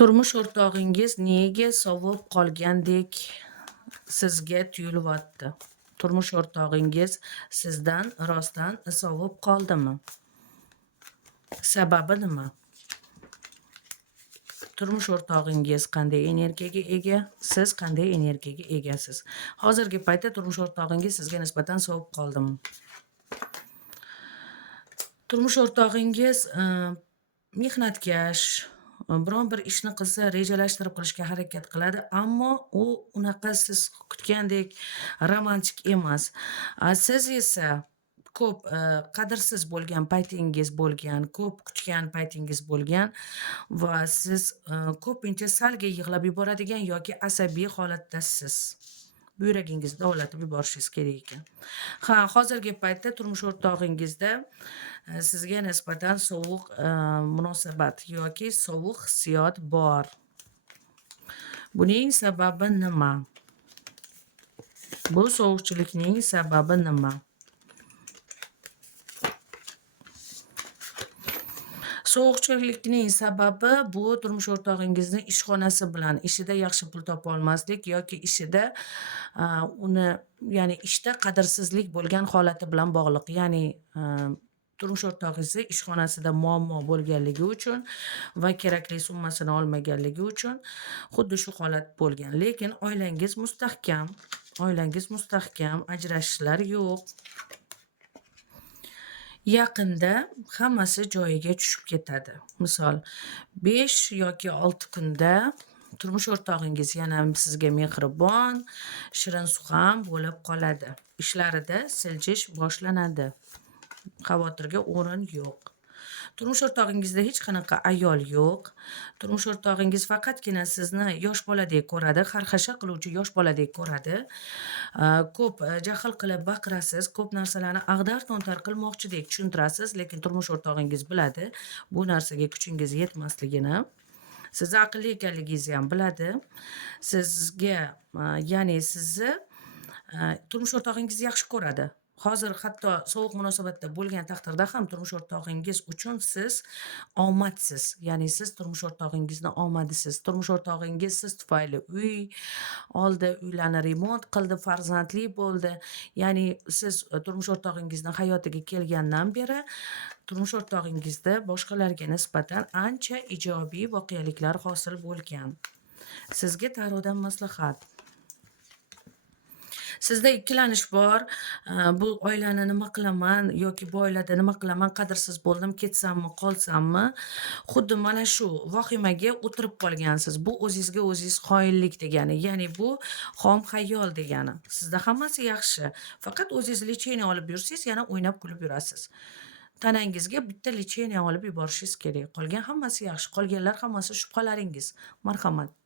Turmush o'rtog'ingiz nega sovib qolgandek sizga tuyulyapti? Turmush o'rtog'ingiz sizdan rostdan sovib qoldimi? Sababi nima? Turmush o'rtog'ingiz qanday energiyaga ega? Siz qanday energiyaga egasiz? Hozirgi paytda turmush o'rtog'ingiz sizga nisbatan sovib qoldimi? Turmush o'rtog'ingiz mehnatkash, biron bir ishni qilsa rejalashtirib qilishga harakat qiladi, ammo u unaqa siz kutgandek romantik emas. Siz esa ko'p qadrsiz bo'lgan paytingiz bo'lgan, ko'p kutgan paytingiz bo'lgan va siz ko'pincha salga yig'lab yuboradigan yoki asabiy holatdasiz. Yuragingizni dovlatib yuborishingiz kerak ekan. Hozirgi paytda turmush o'rtog'ingizda sizga nisbatan sovuq munosabat yoki sovuq hissiyot bor. Buning sababi nima? Bu sovuqchilikning sababi nima? Sovuqchilikning sababi bu turmush o'rtog'ingizni ishxonasi bilan, ishida yaxshi pul topa olmaslik yoki ishida uni, ya'ni ishda qadrsizlik bo'lgan holati bilan bog'liq. Ya'ni turmush o'rtog'ingizni ishxonasida muammo bo'lganligi uchun va kerakli summasini olmaganligi uchun xuddi shu holat bo'lgan. Lekin oilangiz mustahkam, ajrashishlar yo'q. Yaqinda hammasi joyiga tushib ketadi. Misol 5 yoki 6 kunda turmush o'rtog'ingiz yana sizga mehribon, shirinsuxan bo'lib qoladi. Ishlarida siljish boshlanadi. Xavotirga o'rin yo'q. Turmush o'rtog'ingizda hech qanaqa ayol yo'q. Turmush o'rtog'ingiz faqatgina sizni yosh boladek ko'radi, xarxasha qiluvchi yosh boladek ko'radi. Ko'p jahl qilib baqirasiz, ko'p narsalarni ag'dar-to'ntar qilmoqchidek tushuntirasiz, lekin turmush o'rtog'ingiz biladi, bu narsaga kuchingiz yetmasligini. Siz aqlli ekanligingizni ham biladi. Sizga, ya'ni sizni turmush o'rtog'ingiz yaxshi ko'radi. Hozir hatto sovuq munosabatda bo'lgan taqdirda ham turmush o'rtog'ingiz uchun siz omadsiz. Ya'ni siz turmush o'rtog'ingizni omadisiz. Turmush o'rtog'ingiz siz tufayli uy oldi, uylarni remont qildi, farzandli bo'ldi. Ya'ni siz turmush o'rtog'ingizni hayotiga kelgandan beri turmush o'rtog'ingizda boshqalarga nisbatan ancha ijobiy voqeliklar hosil bo'lgan. Sizga tarotdan maslahat. Sizda ikkilanish bor. Bu oilani nima qilaman yoki bu oilada nima qilaman, qadrsiz bo'ldim, ketsammi, qolsammi? Xuddi mana shu vahimaga o'tirib qolgansiz. Bu o'zingizga o'zingiz xoinlik degani, ya'ni bu xom xayol degani. Sizda hammasi yaxshi. Faqat o'zingiz lecheniya olib yursangiz, yana o'ynab kulib yurasiz. Tanangizga bitta lecheniya olib yuborishingiz kerak. Qolgan hammasi yaxshi. Qolganlar hammasi shubhalaringiz. Marhamat.